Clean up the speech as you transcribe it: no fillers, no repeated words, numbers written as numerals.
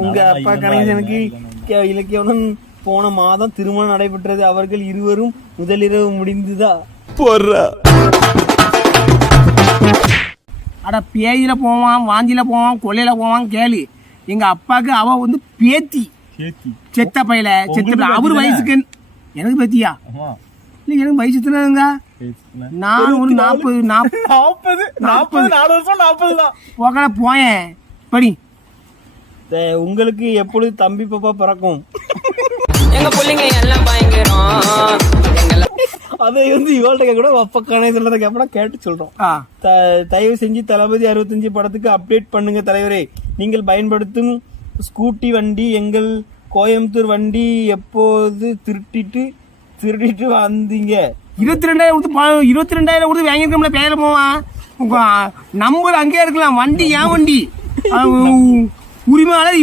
உங்க அப்பா கணேசனுக்கு இலக்கியவுடன் போன மாதம் திருமணம் நடைபெற்றது. அவர்கள் இருவரும் முதலிரவு முடிந்துதா? அட பேயில போவான், வாந்தியில போவான், கொள்ளையில போவான் கேளு. எங்க அப்பாவுக்கு அவ வந்து பேத்தி செத்த பையில செத்த அவரு வயசுக்கு எனக்கு பேத்தியா இல்ல எனக்கு வயசு தானங்க. நான் ஒரு 40 போகல போயேன் படி. உங்களுக்கு எப்பொழுது தம்பி பாப்பா பிறக்கும்? எங்க பிள்ளைங்க எல்லாம் பயங்கரம். அதை வந்து இவாள்கிட்ட கூட அப்பா கணேசன் கேப்பா கேட்டு சொல்றோம். தயவு செஞ்சு தளபதி 65 படத்துக்கு அப்டேட் பண்ணுங்க தலைவரே. நீங்கள் பயன்படுத்தும் ஸ்கூட்டி வண்டி எங்கள் கோயம்புத்தூர் வண்டி எப்போது திருட்டிட்டு வந்தீங்க? 22,000 கொடுத்து வாங்கிருக்கோம்ல. பேர போவான் நம்பர் அங்கேயே இருக்கலாம். வண்டி ஏன் வண்டி உரிமையாளர்